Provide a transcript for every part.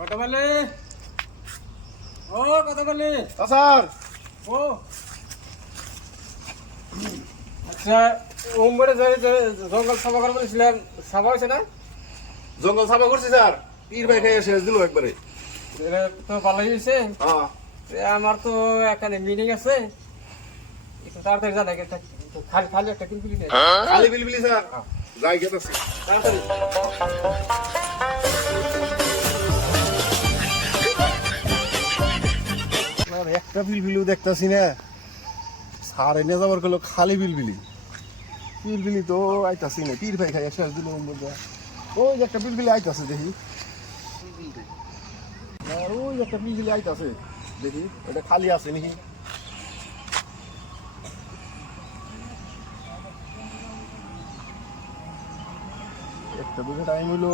কত বলে? ও কত বলে? স্যার ও আচ্ছা, ওমরে জঙ্গল সাফা করবো বলেছিলাম, সাফা হয়েছে না? জঙ্গল সাফা করছি স্যার, পীর ভাই খাইয়ে শেষ দিল একবারে। এটা তো ভালোই হয়েছে। হ্যাঁ আমার তো এখানে মিটিং আছে, একটু তাড়াতাড়ি জানা গেছে। খালি খালি একটা কিন্তু খালি বিলবিলি স্যার, যাই গেতেছি তাড়াতাড়ি। একটা বিলবিলিও দেখতেছি না। স্যার এনে যাবার গেল খালি বিলবিলি, বিলবিলি তো আইতাছি না। পীর ভাই খাইয়ে শেষ দিল। ওই যে একটা বিলবিলি আইতাছে দেখি, ওই একটা বিলবিলি আইতাছে দেখি, এটা খালি আছে নাকি। একটা দুটো টাইম হইলো,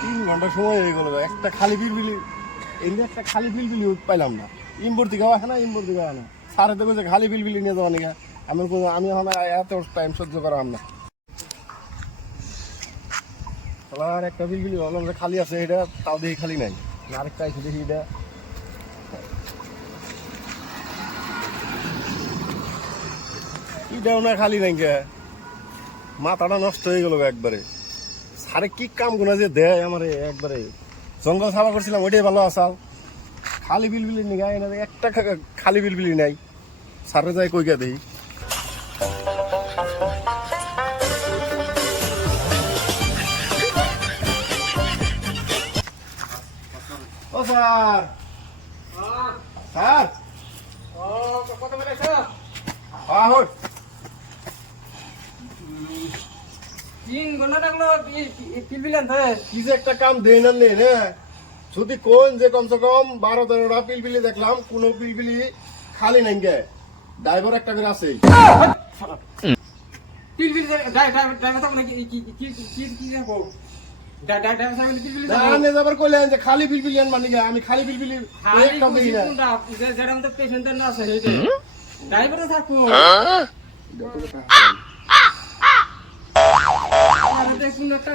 3 ঘন্টা সময় হয়ে গেল। একটা খালি বিলবিলি, এমনি একটা খালি বিলবিলি পাইলাম না। ইম্বর দিকে আসে না, ইম্বর দিকে আনা সারে দেখো যে খালি বিলবিলি নিয়ে যাওয়া নিকা। আমি এখন এত টাইম সহ্য করাম না। আর একটা বিলবিলি ভাবলাম যে খালি আছে, এটা তাও দেখি খালি নাই। আরেকটা আছে দেখি, এটা এটাও না খালি নাই। মাথাটা নষ্ট হয়ে গেল একবারে। সারে কি কাম গুনা যে দেয় আমারে একবারে। জঙ্গল সাফা করছিলাম, ওইটাই ভালো আসাল। খালি বিলবিলি নিগায় না, একটা খালি বিলবিলি নাই। সারে যায় কই গিয়া দেখি। ও স্যার, স্যার ও কত বলেছ? আহট 3 ঘন্টা লাগলো পিলপিলান ধরে। কি যে একটা কাম দেয় না নেই না। যদি কোন যে কমসে কম 12-13টা পিলপিলি দেখলাম, কোন পিলপিলি খালি নাই গে। ড্রাইভার একটা করে আছে। পিলপিল ড্রাইভার তো কি কি কি কি কি যাবো? ড্রাইভার সাহেব পিলপিল না নে যাবার কইলেন যে খালি পিলপিলি আন মানি গে। আমি খালি পিলপিলি একটা দেই না। কোনটা যেটা আমাদের পেশেন্টের না আছে সেইটা ড্রাইভার তো থাকবো। আর দেখুন একটা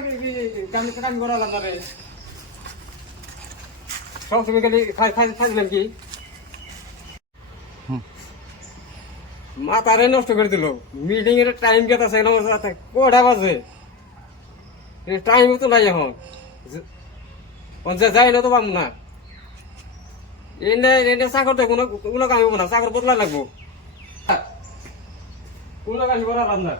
কাম করা লাগবে। সব তুমি খালি খাইলেন কি? মাথারে নষ্ট করে দিল। মিটিং এর টাইম কেটে আছে, কটা বাজে? টাইম তো নাই এখন। যাই না তো পাবো না। এনে এনে চাকর তো কোনো কাম হবো না, চাকর বদলা লাগবো। কোনো কাজ করা লাভ না।